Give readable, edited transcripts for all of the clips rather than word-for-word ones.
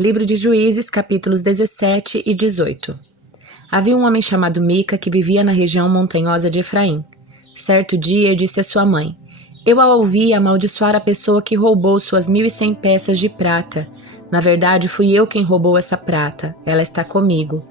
Livro de Juízes, capítulos 17 e 18. Havia um homem chamado Mica que vivia na região montanhosa de Efraim. Certo dia disse a sua mãe: Eu a ouvi amaldiçoar a pessoa que roubou suas 1.100 peças de prata. Na verdade, fui eu quem roubou essa prata. Ela está comigo.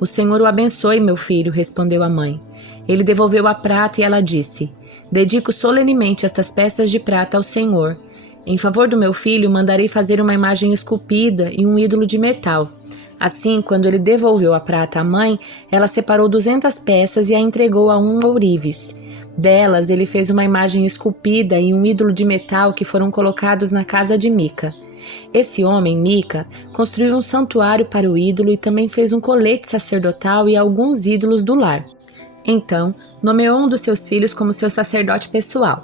O Senhor o abençoe, meu filho, respondeu a mãe. Ele devolveu a prata e ela disse: Dedico solenemente estas peças de prata ao Senhor. Em favor do meu filho, mandarei fazer uma imagem esculpida e um ídolo de metal. Assim, quando ele devolveu a prata à mãe, ela separou 200 peças e a entregou a um ourives. Delas, ele fez uma imagem esculpida e um ídolo de metal que foram colocados na casa de Mica. Esse homem, Mica, construiu um santuário para o ídolo e também fez um colete sacerdotal e alguns ídolos do lar. Então, nomeou um dos seus filhos como seu sacerdote pessoal.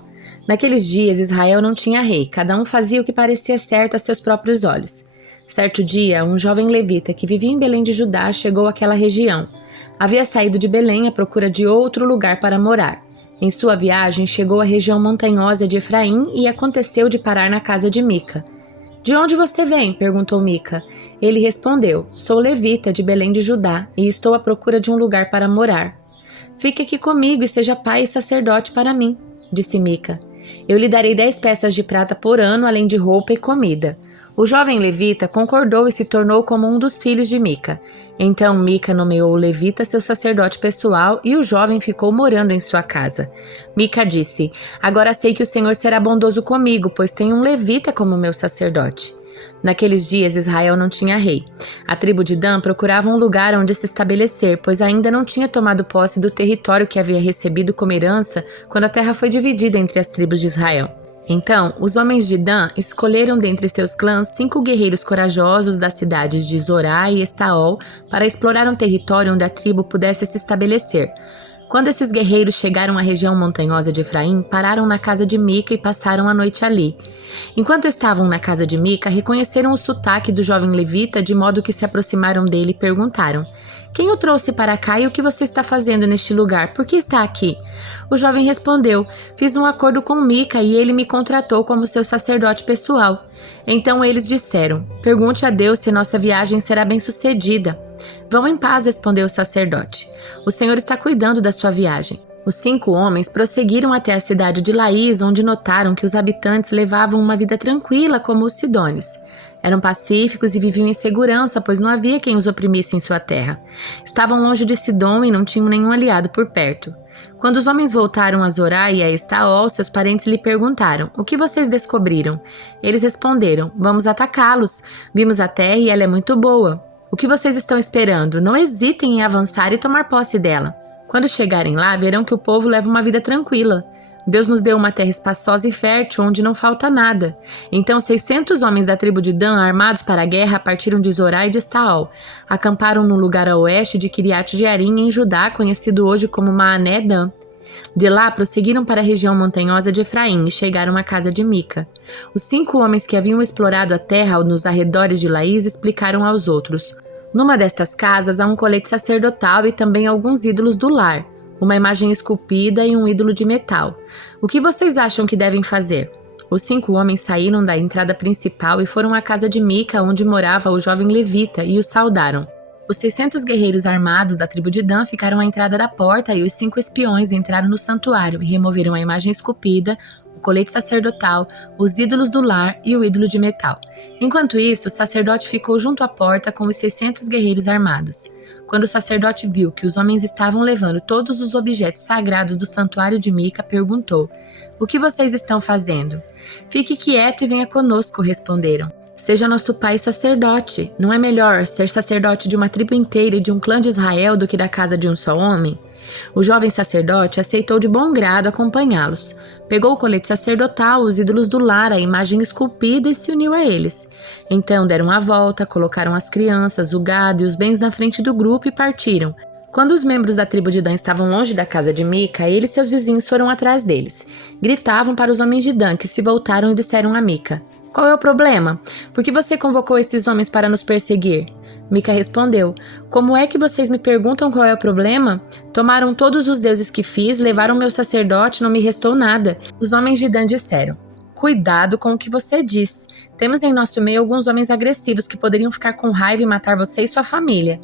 Naqueles dias, Israel não tinha rei, cada um fazia o que parecia certo a seus próprios olhos. Certo dia, um jovem levita que vivia em Belém de Judá chegou àquela região. Havia saído de Belém à procura de outro lugar para morar. Em sua viagem, chegou à região montanhosa de Efraim e aconteceu de parar na casa de Mica. De onde você vem? Perguntou Mica. Ele respondeu: Sou levita de Belém de Judá e estou à procura de um lugar para morar. Fique aqui comigo e seja pai e sacerdote para mim, disse Mica. Eu lhe darei 10 peças de prata por ano, além de roupa e comida. O jovem levita concordou e se tornou como um dos filhos de Mica. Então Mica nomeou o levita seu sacerdote pessoal e o jovem ficou morando em sua casa. Mica disse: Agora sei que o Senhor será bondoso comigo, pois tenho um levita como meu sacerdote. Naqueles dias Israel não tinha rei. A tribo de Dan procurava um lugar onde se estabelecer, pois ainda não tinha tomado posse do território que havia recebido como herança quando a terra foi dividida entre as tribos de Israel. Então, os homens de Dan escolheram dentre seus clãs 5 guerreiros corajosos das cidades de Zorá e Estaol para explorar um território onde a tribo pudesse se estabelecer. Quando esses guerreiros chegaram à região montanhosa de Efraim, pararam na casa de Mica e passaram a noite ali. Enquanto estavam na casa de Mica, reconheceram o sotaque do jovem levita, de modo que se aproximaram dele e perguntaram: Quem o trouxe para cá e o que você está fazendo neste lugar? Por que está aqui? O jovem respondeu: Fiz um acordo com Mica e ele me contratou como seu sacerdote pessoal. Então eles disseram: Pergunte a Deus se nossa viagem será bem-sucedida. Vão em paz, respondeu o sacerdote. O Senhor está cuidando da sua viagem. Os 5 homens prosseguiram até a cidade de Laís, onde notaram que os habitantes levavam uma vida tranquila como os sidônios. Eram pacíficos e viviam em segurança, pois não havia quem os oprimisse em sua terra. Estavam longe de Sidom e não tinham nenhum aliado por perto. Quando os homens voltaram a Zorá e a Estaol, seus parentes lhe perguntaram: O que vocês descobriram? Eles responderam: Vamos atacá-los. Vimos a terra e ela é muito boa. O que vocês estão esperando? Não hesitem em avançar e tomar posse dela. Quando chegarem lá, verão que o povo leva uma vida tranquila. Deus nos deu uma terra espaçosa e fértil, onde não falta nada. Então 600 homens da tribo de Dan, armados para a guerra, partiram de Zorá e de Estaol. Acamparam no lugar a oeste de Kiriat Jearim, em Judá, conhecido hoje como Maané Dan. De lá, prosseguiram para a região montanhosa de Efraim e chegaram à casa de Mica. Os 5 homens que haviam explorado a terra nos arredores de Laís explicaram aos outros: Numa destas casas há um colete sacerdotal e também alguns ídolos do lar, uma imagem esculpida e um ídolo de metal. O que vocês acham que devem fazer? Os 5 homens saíram da entrada principal e foram à casa de Mica, onde morava o jovem levita, e o saudaram. Os 600 guerreiros armados da tribo de Dan ficaram à entrada da porta e os 5 espiões entraram no santuário e removeram a imagem esculpida, o colete sacerdotal, os ídolos do lar e o ídolo de metal. Enquanto isso, o sacerdote ficou junto à porta com os 600 guerreiros armados. Quando o sacerdote viu que os homens estavam levando todos os objetos sagrados do santuário de Mica, perguntou: O que vocês estão fazendo? Fique quieto e venha conosco, responderam. Seja nosso pai sacerdote. Não é melhor ser sacerdote de uma tribo inteira e de um clã de Israel do que da casa de um só homem? O jovem sacerdote aceitou de bom grado acompanhá-los. Pegou o colete sacerdotal, os ídolos do lar, a imagem esculpida e se uniu a eles. Então deram a volta, colocaram as crianças, o gado e os bens na frente do grupo e partiram. Quando os membros da tribo de Dan estavam longe da casa de Mica, ele e seus vizinhos foram atrás deles. Gritavam para os homens de Dan, que se voltaram e disseram a Mica: Qual é o problema? Por que você convocou esses homens para nos perseguir? Mica respondeu: Como é que vocês me perguntam qual é o problema? Tomaram todos os deuses que fiz, levaram meu sacerdote, não me restou nada. Os homens de Dan disseram: Cuidado com o que você diz. Temos em nosso meio alguns homens agressivos que poderiam ficar com raiva e matar você e sua família.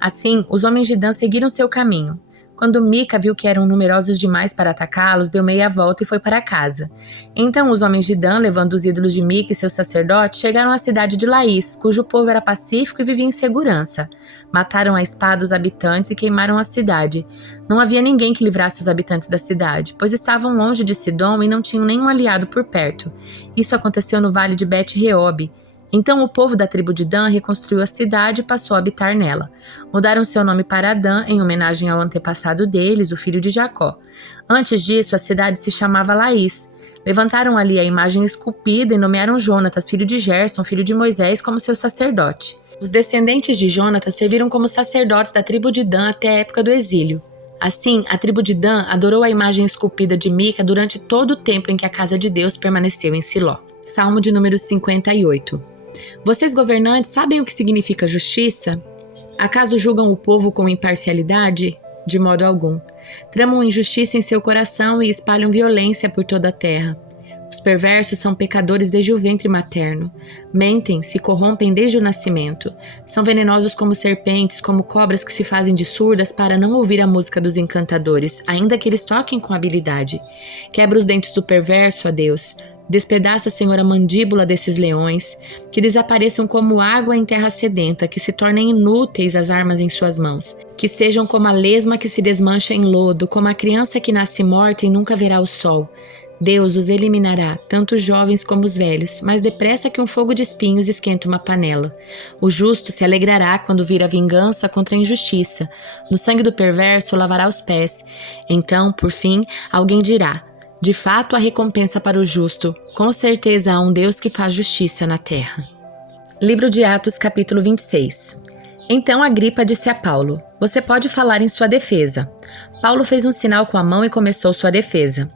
Assim, os homens de Dan seguiram seu caminho. Quando Mica viu que eram numerosos demais para atacá-los, deu meia volta e foi para casa. Então os homens de Dan, levando os ídolos de Mica e seus sacerdotes, chegaram à cidade de Laís, cujo povo era pacífico e vivia em segurança. Mataram à espada os habitantes e queimaram a cidade. Não havia ninguém que livrasse os habitantes da cidade, pois estavam longe de Sidom e não tinham nenhum aliado por perto. Isso aconteceu no vale de Bet-Reob. Então o povo da tribo de Dan reconstruiu a cidade e passou a habitar nela. Mudaram seu nome para Dan em homenagem ao antepassado deles, o filho de Jacó. Antes disso, a cidade se chamava Laís. Levantaram ali a imagem esculpida e nomearam Jonatas, filho de Gerson, filho de Moisés, como seu sacerdote. Os descendentes de Jonatas serviram como sacerdotes da tribo de Dan até a época do exílio. Assim, a tribo de Dan adorou a imagem esculpida de Mica durante todo o tempo em que a casa de Deus permaneceu em Siló. Salmo de número 58. Vocês, governantes, sabem o que significa justiça? Acaso julgam o povo com imparcialidade? De modo algum. Tramam injustiça em seu coração e espalham violência por toda a terra. Os perversos são pecadores desde o ventre materno. Mentem, se corrompem desde o nascimento. São venenosos como serpentes, como cobras que se fazem de surdas para não ouvir a música dos encantadores, ainda que eles toquem com habilidade. Quebra os dentes do perverso, ó Deus. Despedaça, Senhor, a mandíbula desses leões, que desapareçam como água em terra sedenta, que se tornem inúteis as armas em suas mãos, que sejam como a lesma que se desmancha em lodo, como a criança que nasce morta e nunca verá o sol. Deus os eliminará, tanto os jovens como os velhos, mais depressa que um fogo de espinhos esquenta uma panela. O justo se alegrará quando vir a vingança contra a injustiça. No sangue do perverso lavará os pés. Então, por fim, alguém dirá: de fato, há recompensa para o justo. Com certeza há um Deus que faz justiça na terra. Livro de Atos, capítulo 26. Então Agripa disse a Paulo: você pode falar em sua defesa. Paulo fez um sinal com a mão e começou sua defesa.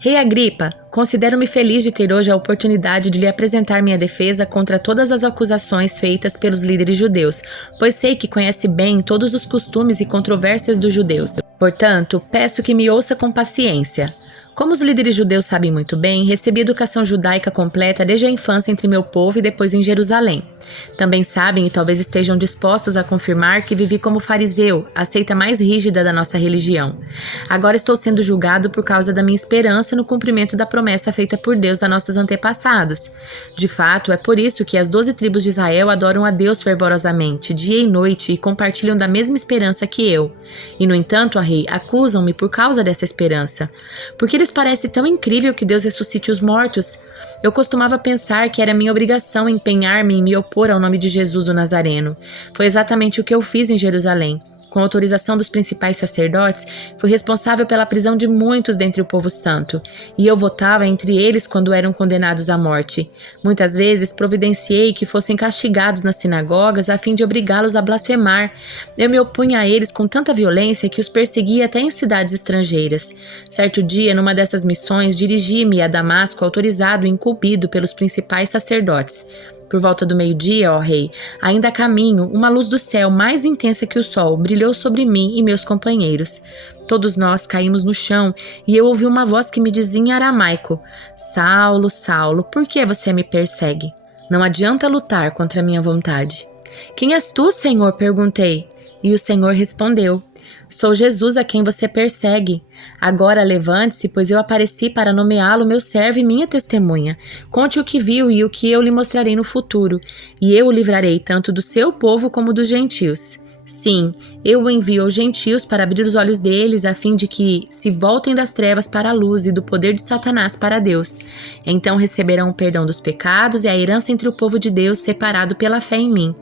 Rei Agripa, considero-me feliz de ter hoje a oportunidade de lhe apresentar minha defesa contra todas as acusações feitas pelos líderes judeus, pois sei que conhece bem todos os costumes e controvérsias dos judeus. Portanto, peço que me ouça com paciência. Como os líderes judeus sabem muito bem, recebi educação judaica completa desde a infância entre meu povo e depois em Jerusalém. Também sabem e talvez estejam dispostos a confirmar que vivi como fariseu, a seita mais rígida da nossa religião. Agora estou sendo julgado por causa da minha esperança no cumprimento da promessa feita por Deus a nossos antepassados. De fato, é por isso que as 12 tribos de Israel adoram a Deus fervorosamente, dia e noite, e compartilham da mesma esperança que eu. E, no entanto, ó rei, acusam-me por causa dessa esperança. Porque lhes parece tão incrível que Deus ressuscite os mortos? Eu costumava pensar que era minha obrigação empenhar-me em me opor ao nome de Jesus o Nazareno. Foi exatamente o que eu fiz em Jerusalém. Com autorização dos principais sacerdotes, fui responsável pela prisão de muitos dentre o povo santo, e eu votava entre eles quando eram condenados à morte. Muitas vezes providenciei que fossem castigados nas sinagogas a fim de obrigá-los a blasfemar. Eu me opunha a eles com tanta violência que os perseguia até em cidades estrangeiras. Certo dia, numa dessas missões, dirigi-me a Damasco autorizado e incumbido pelos principais sacerdotes. Por volta do meio-dia, ó rei, ainda a caminho, uma luz do céu mais intensa que o sol brilhou sobre mim e meus companheiros. Todos nós caímos no chão e eu ouvi uma voz que me dizia em aramaico: Saulo, Saulo, por que você me persegue? Não adianta lutar contra a minha vontade. Quem és tu, Senhor? Perguntei. E o Senhor respondeu: sou Jesus a quem você persegue. Agora levante-se, pois eu apareci para nomeá-lo meu servo e minha testemunha. Conte o que viu e o que eu lhe mostrarei no futuro, e eu o livrarei tanto do seu povo como dos gentios. Sim, eu o envio aos gentios para abrir os olhos deles, a fim de que se voltem das trevas para a luz e do poder de Satanás para Deus. Então receberão o perdão dos pecados e a herança entre o povo de Deus separado pela fé em mim.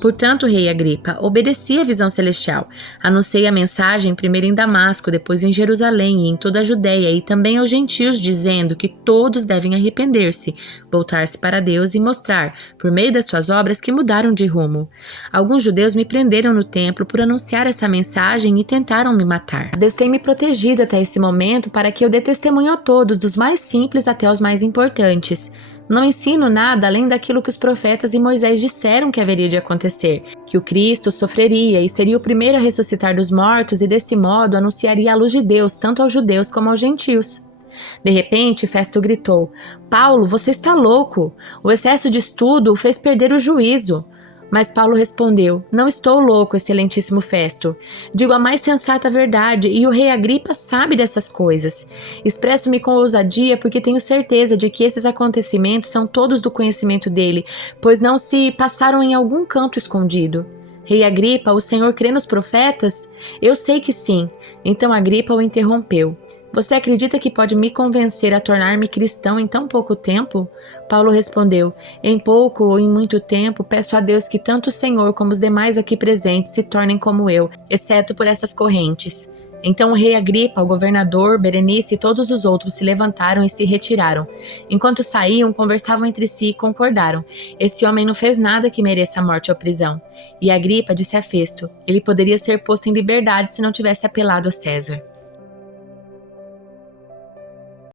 Portanto, rei Agripa, obedeci à visão celestial. Anunciei a mensagem primeiro em Damasco, depois em Jerusalém e em toda a Judéia, e também aos gentios, dizendo que todos devem arrepender-se, voltar-se para Deus e mostrar, por meio das suas obras, que mudaram de rumo. Alguns judeus me prenderam no templo por anunciar essa mensagem e tentaram me matar. Deus tem me protegido até esse momento para que eu dê testemunho a todos, dos mais simples até os mais importantes. Não ensino nada além daquilo que os profetas e Moisés disseram que haveria de acontecer, que o Cristo sofreria e seria o primeiro a ressuscitar dos mortos e desse modo anunciaria a luz de Deus tanto aos judeus como aos gentios. De repente, Festo gritou: Paulo, você está louco! O excesso de estudo o fez perder o juízo. Mas Paulo respondeu: Não estou louco, excelentíssimo Festo. Digo a mais sensata verdade, e o rei Agripa sabe dessas coisas. Expresso-me com ousadia porque tenho certeza de que esses acontecimentos são todos do conhecimento dele, pois não se passaram em algum canto escondido. Rei Agripa, o senhor crê nos profetas? Eu sei que sim. Então Agripa o interrompeu. Você acredita que pode me convencer a tornar-me cristão em tão pouco tempo? Paulo respondeu: Em pouco ou em muito tempo, peço a Deus que tanto o Senhor como os demais aqui presentes se tornem como eu, exceto por essas correntes. Então o rei Agripa, o governador, Berenice e todos os outros se levantaram e se retiraram. Enquanto saíam, conversavam entre si e concordaram: Esse homem não fez nada que mereça a morte ou prisão. E Agripa disse a Festo: Ele poderia ser posto em liberdade se não tivesse apelado a César.